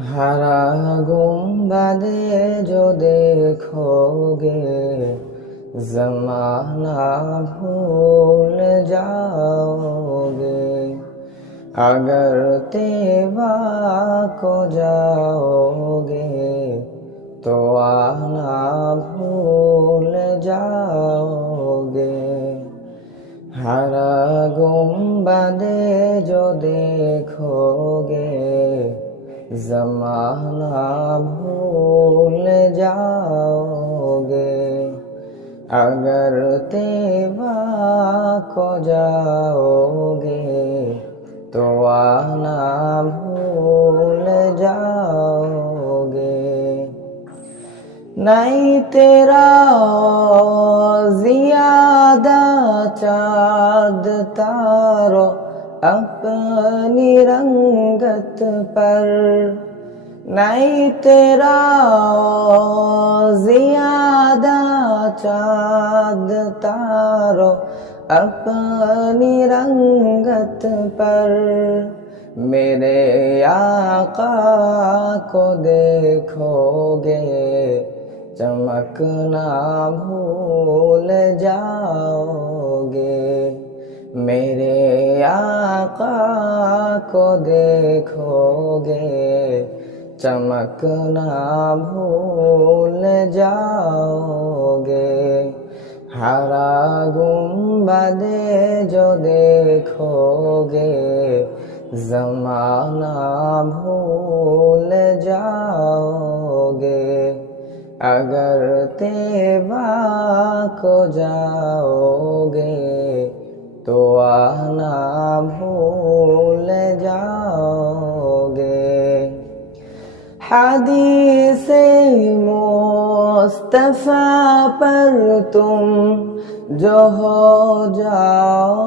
हरा गुंबदे जो देखोगे ज़माना भूल जाओगे। अगर तेवा को जाओगे तो आना भूल जाओगे। हरा गुंबदे जो देखोगे ज़माना भूल जाओगे। अगर तेवा को जाओगे तो आना भूल जाओगे। नहीं तेरा ज़ियादा चाँद तारो अपनी रंगत पर, नहीं तेरा ज़ियादा चाँद तारो अपनी रंगत पर। मेरे आका को देखोगे चमकना भूल जाओगे। मेरे आका को देखोगे चमकना भूल जाओगे। हरा गुंबदे जो देखोगे ज़माना भूल जाओगे। अगर तेवा को जाओगे तो आना भूल जाओगे। हदीसे मुस्तफा पर तुम जो हो जाओ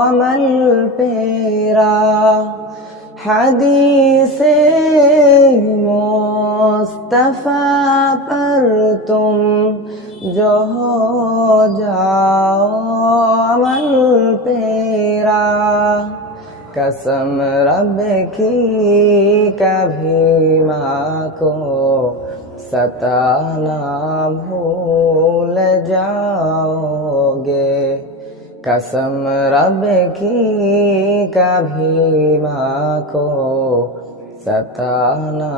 अमल पेरा। हदीसे मुस्तफा पर तुम जो हो जाओ अमल पेरा। कसम रब की कभी माँ को सताना भूल जाओगे। कसम रब की कभी माँ को सताना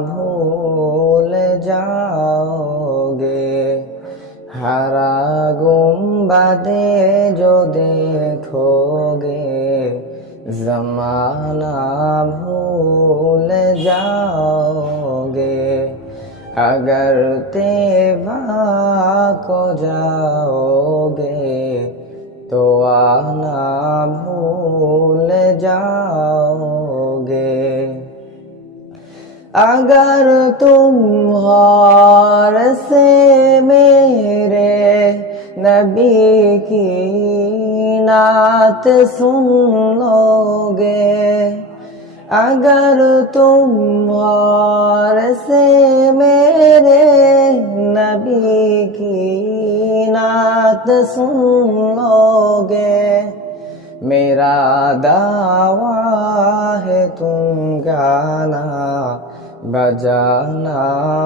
भूल जाओगे। हरा गुंबदे जो देखोगे ज़माना भूल जाओगे। अगर तेवा को जाओगे तो आना भूल जाओगे। अगर तुम गौर से मेरे नबी की नात सुन लोगे, अगर तुम गौर से मेरे नबी की नात सुन लोगे, मेरा दावा है तुम गाना बजाना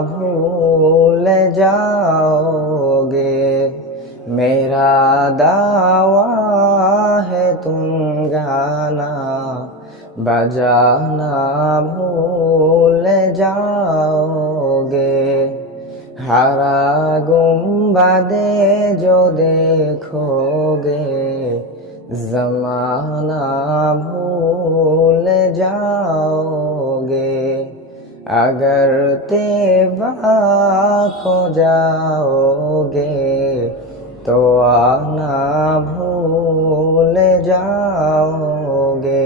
भूल जाओगे। मेरा दावा है तुम गाना बजाना भूल जाओगे। हरा गुंबदे जो देखोगे ज़माना भूल जाओगे। अगर तेवा को जाओगे तो आना भूल जाओगे।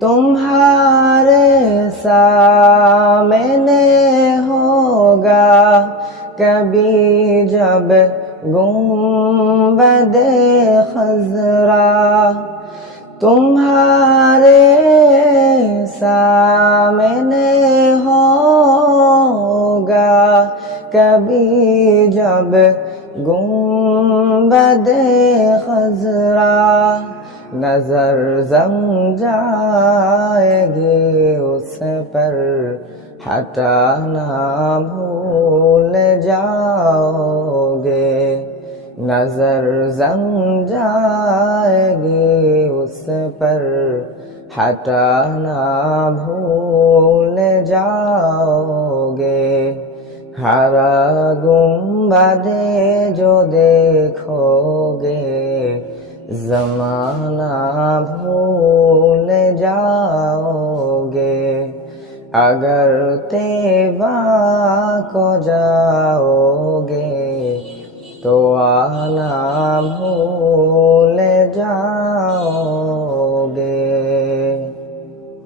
तुम्हारे सामने होगा कभी जब गुंबदे खज़रा, तुम्हारे सामने होगा कभी जब गुंबदे खज़रा, नजर जम जाएगी उस पर हटाना भूल जाओगे। नजर जम जाएगी उस पर हटाना भूल जाओगे। हरा गुंबदे जो देखोगे ज़माना भूल जाओगे। अगर तेवा को जाओगे तो आना भूल जाओगे।